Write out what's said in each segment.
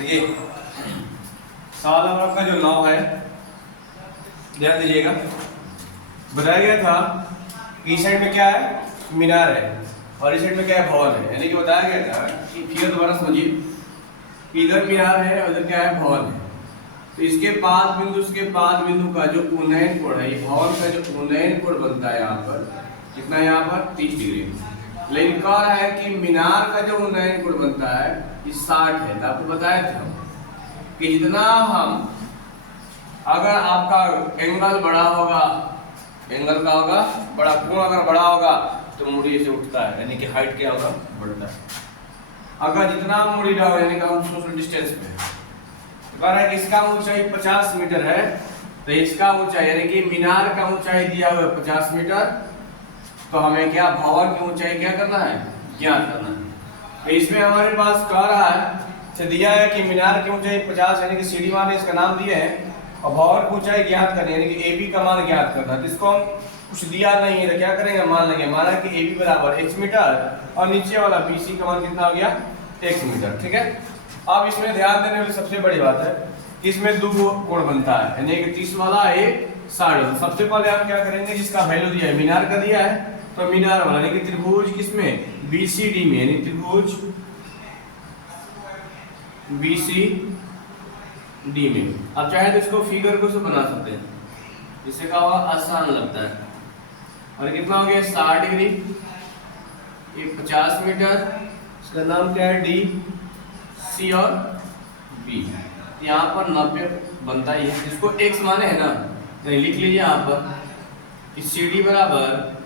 देखिए सवाल नंबर आपका जो 9 है, ध्यान दीजिएगा। बताया गया था कि इस साइड में क्या है, मीनार है, और इस साइड में क्या है, भवन है। यानी कि बताया गया था कि फिगर दोबारा समझिए, इधर मीनार है और इधर क्या है, भवन है। तो इसके पाद बिंदु का जो उन्नयन कोण है, ये भवन का जो उन्नयन कोण बनता है यहाँ पर कितना है, यहाँ पर 30 डिग्री। लेकिन कह रहा है कि मीनार का जो उन्नयन कोण बनता है ये 60 है। तो आपको बताया था कि जितना हम, अगर आपका एंगल बड़ा होगा, एंगल का होगा बड़ा, कोण अगर बड़ा होगा तो मूड़ी ऐसे उठता है, यानी कि हाइट क्या होगा, बढ़ता है। अगर जितना मूड़ी डालो यानी कि हम सोशल डिस्टेंस पे कह रहा है कि इसका ऊंचाई 50 मीटर है, तो इसका ऊंचाई यानी कि मीनार का ऊंचाई दिया हुआ है 50 मीटर, तो हमें क्या भवन की ऊंचाई क्या करना है, ज्ञात करना है। तो इसमें हमारे पास कह रहा है तो दिया है कि मीनार की ऊंचाई 50 यानी कि सीढ़ी मान इसका नाम दिए हैं, और भवन की ऊंचाई ज्ञात करनी यानी कि AB का मान ज्ञात करना है। जिसको हम कुछ दिया नहीं है तो क्या करेंगे, मान लेंगे, माना कि AB बराबर x मीटर और नीचे वाला BC का मान कितना हो गया, x मीटर। ठीक है। अब इसमें ध्यान देने वाली सबसे बड़ी बात है कि इसमें दो कोण बनता है, यानी कि 30 वाला एक 60 वाला। सबसे पहले हम क्या करेंगे, जिसका वैल्यू दिया है, मीनार का दिया है, तो मीनार वाला यानी कि त्रिभुज किसमें, BCD में, यानी त्रिभुज BCD में। अब चाहे तो इसको फिगर को से बना सकते हैं, इससे क्या होगा, आसान लगता है। और कितना हो गया, 60 डिग्री, ये 50 मीटर, इसका नाम क्या है, D, C और B। यहाँ पर 90 बनता ही है, इसको x माने है ना, तो लिख लीजिए यहाँ पर कि CD बराबर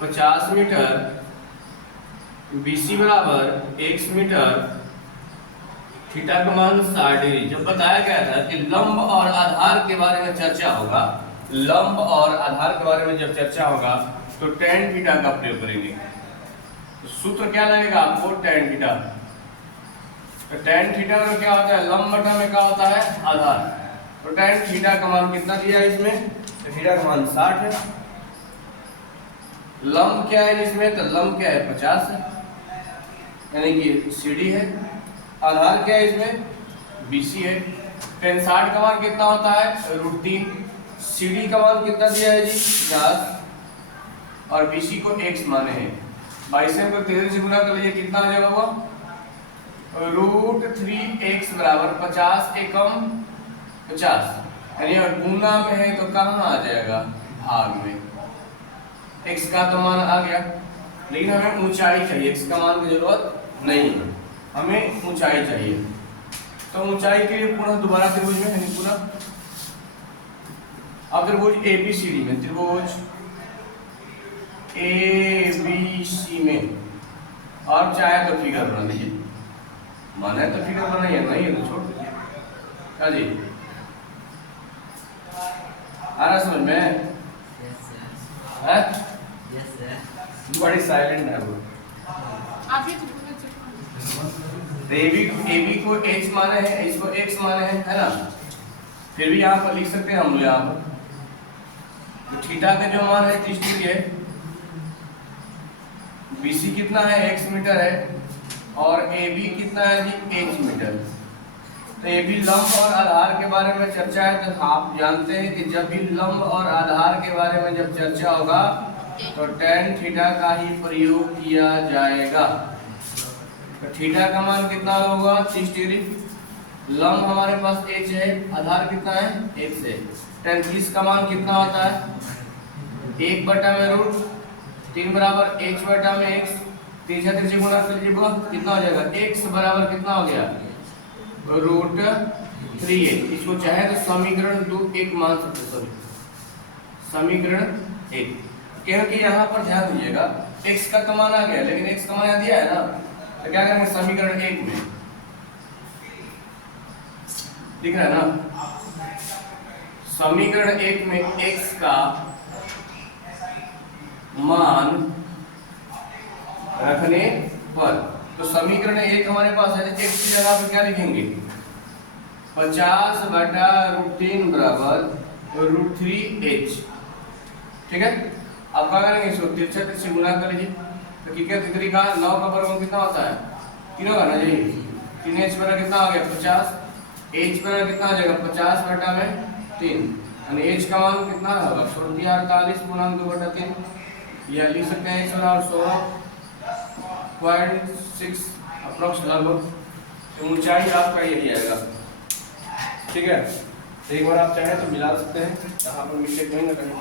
50 मीटर, BC बराबर x मीटर, थीटा का मान 60 डिग्री। जब बताया गया था कि लंब और आधार के बारे में चर्चा होगा, लंब और आधार के बारे में जब चर्चा होगा तो tan थीटा का प्रयोग करेंगे। तो सूत्र क्या लगेगा आपको, tan थीटा। तो tan थीटा में क्या होता है, लंब बटा में क्या होता है, आधार। तो tan थीटा का मान कितना दिया है इसमें, तो थीटा का मान 60 है। लंब क्या है इसमें, तो लंब क्या है, 50 है, यानी कि CD है। आधार क्या है इसमें, BC है। tan 60 का मान कितना होता है, √3। CD का मान कितना दिया है जी, 50, और BC को x माने हैं। 22 को 13 से गुना कर लीजिए, कितना आ जाएगा वो, √3x बराबर 50 एकम 50, यानी अगर गुना में है तो कहाँ आ जाएगा, भाग में। x का तो मान आ गया, लेकिन हमें ऊंचाई चाहिए, x का मान की जरूरत नहीं है, हमें ऊंचाई चाहिए। तो ऊंचाई के लिए पुनः दोबारा त्रिभुज में, यानी पुनः अब त्रिभुज ABCD में, त्रिभुज ABC में, और चाहे तो फिगर बना लीजिए, माना है तो फिगर बनाइए, नहीं है तो छोड़ दीजिए। क्या जी, आ रहा समझ में, बड़ी साइलेंट है वो। AB को x माने है, इसको x माने है ना, फिर भी यहाँ पर लिख सकते हैं हम लोग। यहाँ पर तो थीटा का जो मान है 30 डिग्री है, BC कितना है, x मीटर है, और AB कितना है जी, h मीटर। तो AB लंब और आधार के बारे में चर्चा है, तो आप जानते हैं कि जब भी लंब और आधार के बारे में जब चर्चा होगा तो tan थीटा का ही प्रयोग किया जाएगा। तो थीटा का मान कितना होगा, 30 डिग्री। लंब हमारे पास h है, आधार कितना है, x है। tan 30 का मान कितना होता है, 1 बटा में √3 बराबर h बटा में x, 3 से गुणा कर लीजिए, कितना हो जाएगा, x बराबर कितना हो गया, √3। इसको चाहे तो समीकरण 2 1 मान सकते, सभी समीकरण 1, क्योंकि यहाँ पर ध्यान दीजिएगा x का तो मान आ गया, लेकिन x का मान दिया है ना, तो क्या करेंगे, समीकरण 1 में दिख रहा है ना, समीकरण 1 में x का मान रखने पर, तो समीकरण 1 हमारे पास है, x की जगह पर क्या लिखेंगे, 50 बटा √3 बराबर √3h। ठीक है। अब क्या करेंगे, इसको तिरछा से गुना कर लीजिए, तो क्या तितरी का 9 का वर्गमूल कितना होता है, 3 होगा ना जी, 3h बराबर कितना आ गया 50, h बराबर कितना आ जाएगा 50 बटा में 3, यानी h का मान कितना होगा 48 गुणा 2/3, या लिख सकते हैं h बराबर 16.6 अप्रोक्स लगभग। तो ऊंचाई आपका यही आएगा, ठीक है। तो एक बार आप चाहें तो मिला सकते हैं, यहाँ पर मिस्टेक नहीं ना करें।